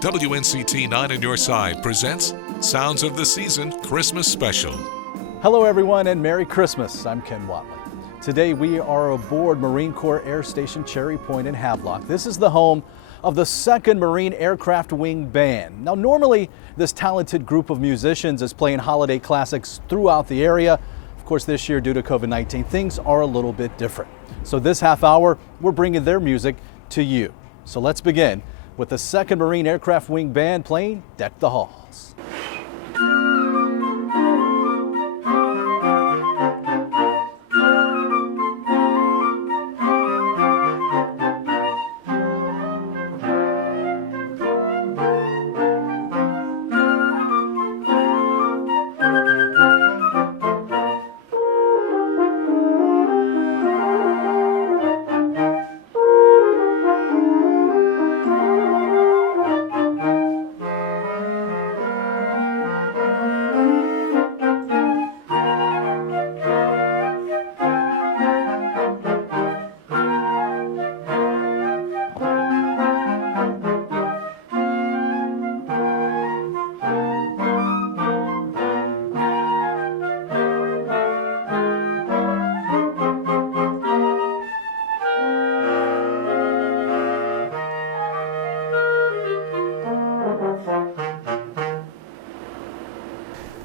WNCT 9 on your side presents Sounds of the Season Christmas Special. Hello everyone and Merry Christmas. I'm Ken Watley. Today we are aboard Marine Corps Air Station Cherry Point in Havelock. This is the home of the 2nd Marine Aircraft Wing Band. Now normally this talented group of musicians is playing holiday classics throughout the area. Of course this year due to COVID-19 things are a little bit different. So this half hour we're bringing their music to you. So let's begin with the 2nd Marine Aircraft Wing Band playing Deck the Halls.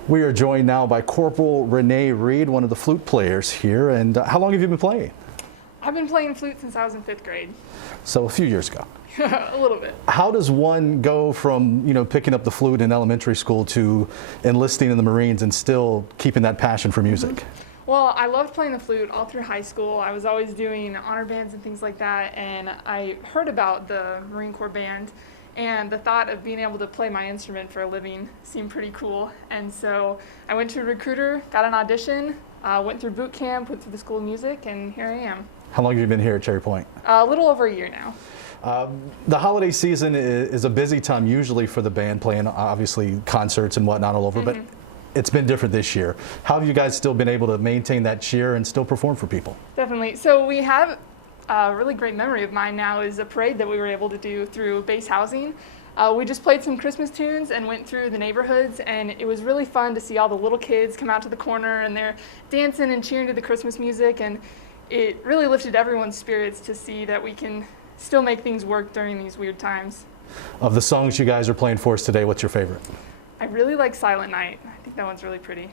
We are joined now by Corporal Renee Reid, one of the flute players here. And how long have you been playing? I've been playing flute since I was in 5th grade. So a few years ago. A little bit. How does one go from, picking up the flute in elementary school to enlisting in the Marines and still keeping that passion for music? Well, I loved playing the flute all through high school. I was always doing honor bands and things like that, and I heard about the Marine Corps Band, and the thought of being able to play my instrument for a living seemed pretty cool. And so I went to a recruiter, got an audition, went through boot camp, went through the School of Music, and here I am. How long have you been here at Cherry Point? A little over a year now. The holiday season is a busy time usually for the band, playing obviously concerts and whatnot all over, but it's been different this year. How have you guys still been able to maintain that cheer and still perform for people? Definitely. So we have a really great memory of mine now is a parade that we were able to do through base housing. We just played some Christmas tunes and went through the neighborhoods, and it was really fun to see all the little kids come out to the corner and they're dancing and cheering to the Christmas music, and it really lifted everyone's spirits to see that we can still make things work during these weird times. Of the songs you guys are playing for us today, what's your favorite? I really like Silent Night. I think that one's really pretty.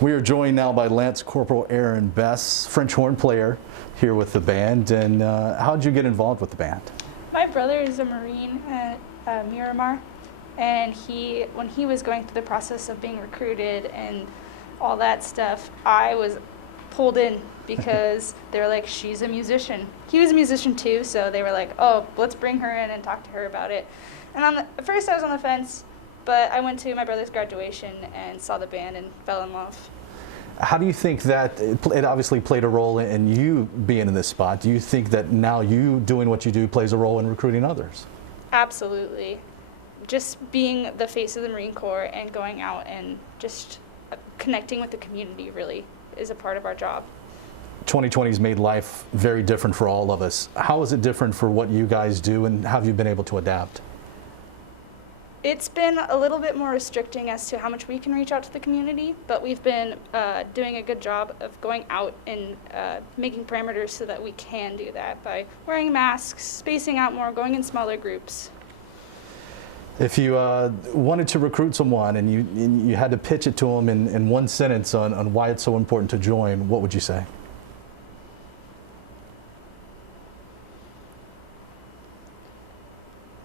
We are joined now by Lance Corporal ARRYN BESS, French horn player, here with the band. And how did you get involved with the band? My brother is a Marine at Miramar, and when he was going through the process of being recruited and all that stuff, I was pulled in because they were like, she's a musician. He was a musician too, so they were like, oh, let's bring her in and talk to her about it. And at first I was on the fence, but I went to my brother's graduation and saw the band and fell in love. How do you think that it obviously played a role in you being in this spot? Do you think that now you doing what you do plays a role in recruiting others? Absolutely. Just being the face of the Marine Corps and going out and just connecting with the community really is a part of our job. 2020 has made life very different for all of us. How is it different for what you guys do, and how have you been able to adapt? It's been a little bit more restricting as to how much we can reach out to the community, but we've been doing a good job of going out and making parameters so that we can do that by wearing masks, spacing out more, going in smaller groups. If you wanted to recruit someone and you had to pitch it to them in one sentence on why it's so important to join, what would you say?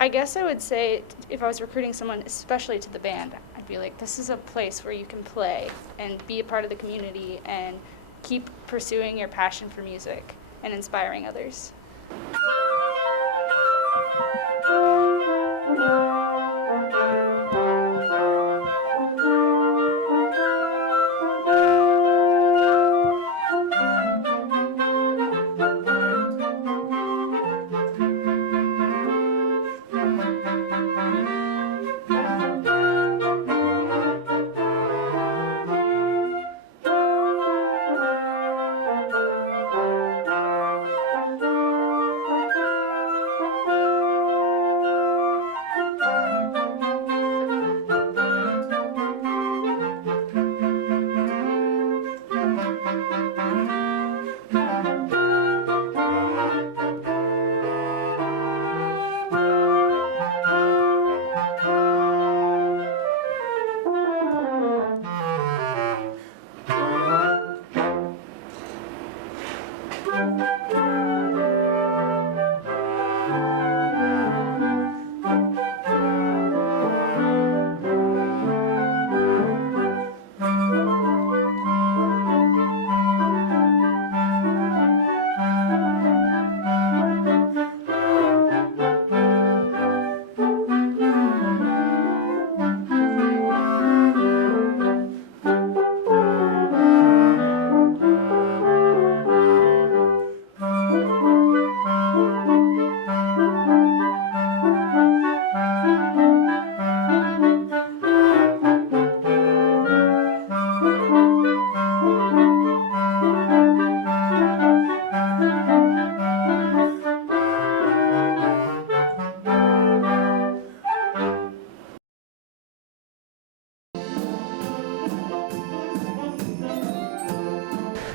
I guess I would say if I was recruiting someone, especially to the band, I'd be like, this is a place where you can play and be a part of the community and keep pursuing your passion for music and inspiring others.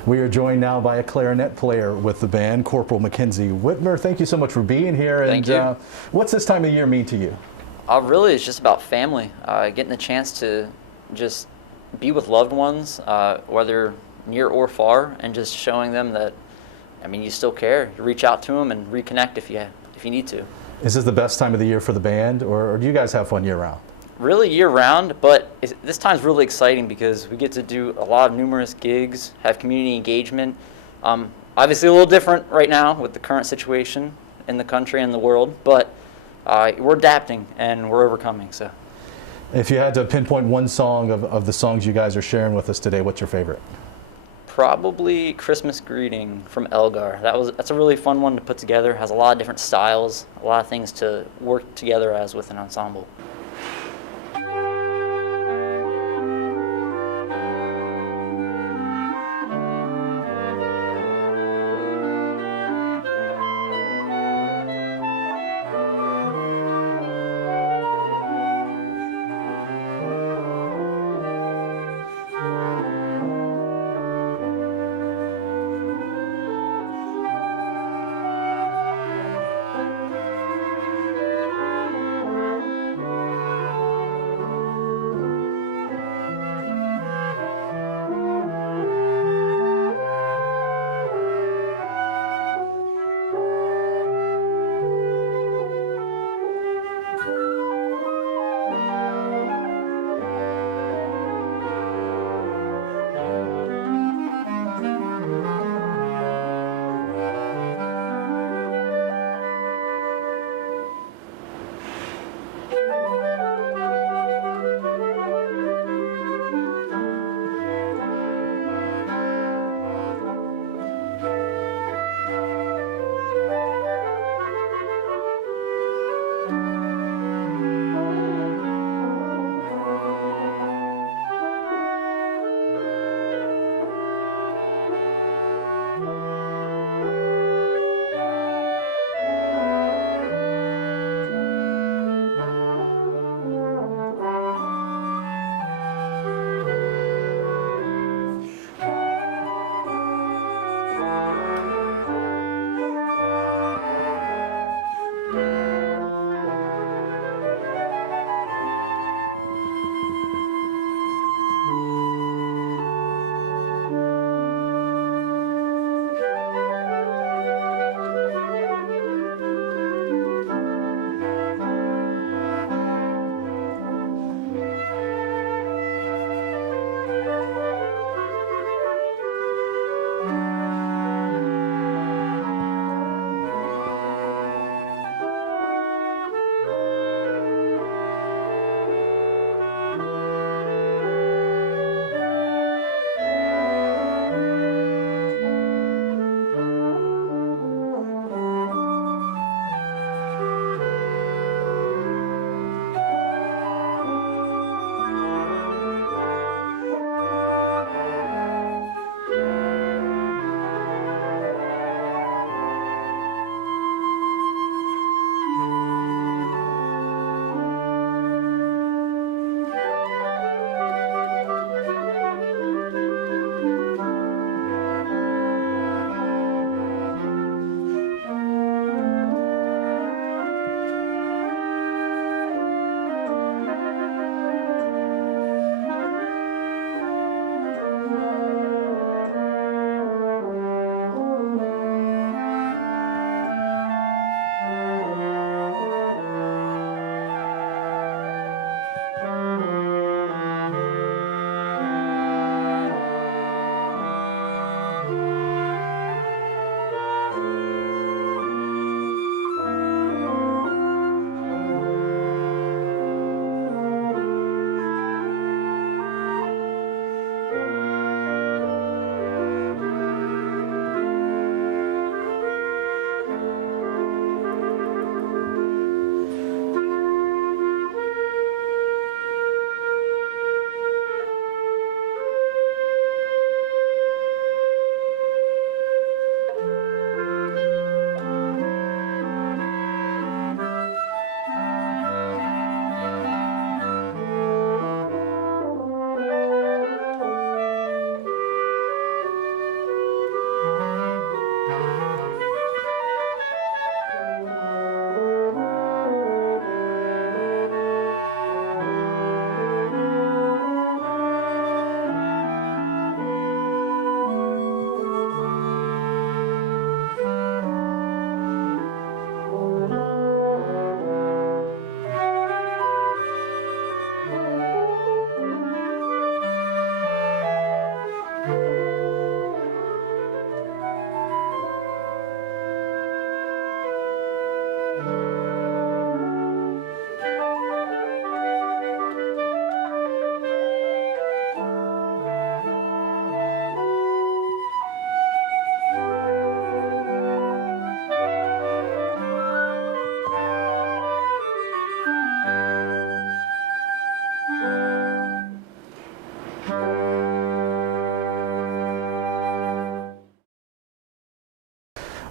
We are joined now by a clarinet player with the band, Corporal Mackenzie Whitmer. Thank you so much for being here. Thank you. What's this time of year mean to you? Really, it's just about family, getting the chance to just be with loved ones, whether near or far, and just showing them that, I mean, you still care. You reach out to them and reconnect if you need to. Is this the best time of the year for the band, or do you guys have fun year-round? Really year-round, but this time's really exciting because we get to do a lot of numerous gigs, have community engagement. Obviously a little different right now with the current situation in the country and the world, but we're adapting and we're overcoming. So, if you had to pinpoint one song of the songs you guys are sharing with us today, what's your favorite? Probably Christmas Greeting from Elgar. That's a really fun one to put together. Has a lot of different styles, a lot of things to work together as with an ensemble.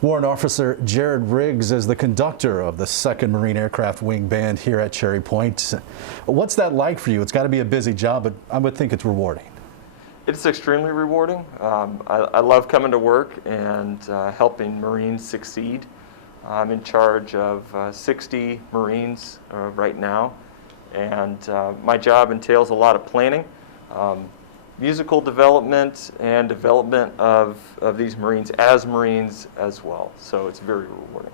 Warrant Officer Jared Riggs is the conductor of the 2nd Marine Aircraft Wing Band here at Cherry Point. What's that like for you? It's got to be a busy job, but I would think it's rewarding. It's extremely rewarding. I love coming to work and helping Marines succeed. I'm in charge of 60 Marines right now, and my job entails a lot of planning, musical development, and development of these Marines as well. So it's very rewarding.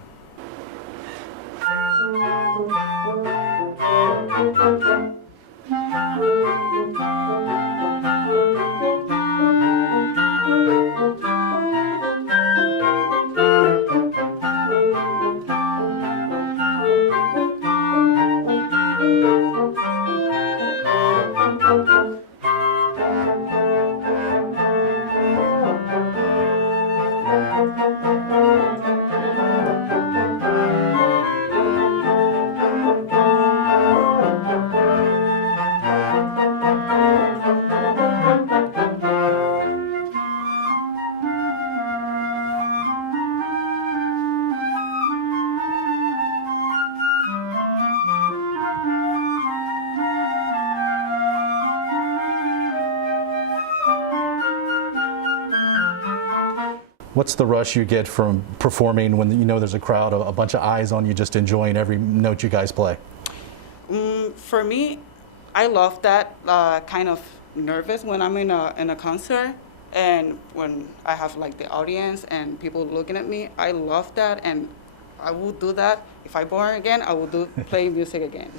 What's the rush you get from performing when you know there's a crowd, a bunch of eyes on you, just enjoying every note you guys play? For me, I love that kind of nervous when I'm in a concert, and when I have like the audience and people looking at me. I love that, and I will do that. If I'm born again, I will play music again.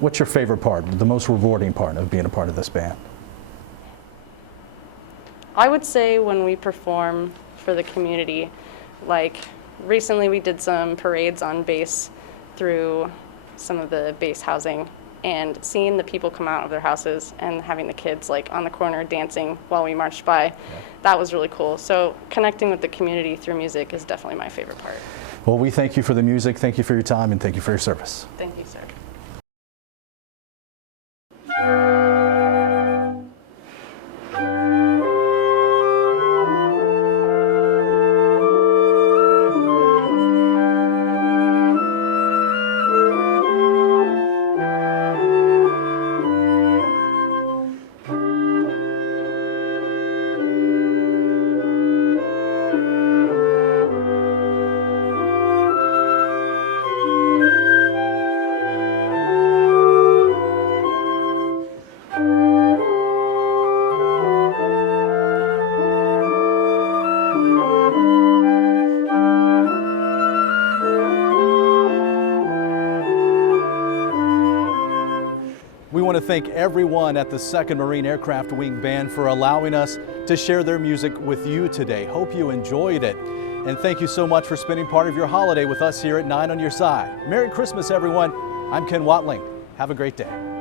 What's your favorite part, the most rewarding part of being a part of this band? I would say when we perform for the community. Like recently we did some parades on base through some of the base housing, and seeing the people come out of their houses and having the kids like on the corner dancing while we marched by, that was really cool. So connecting with the community through music is definitely my favorite part. Well, we thank you for the music, thank you for your time, and thank you for your service. Thank you, sir. We want to thank everyone at the 2nd Marine Aircraft Wing Band for allowing us to share their music with you today. Hope you enjoyed it. And thank you so much for spending part of your holiday with us here at 9 on Your Side. Merry Christmas, everyone. I'm Ken Watling. Have a great day.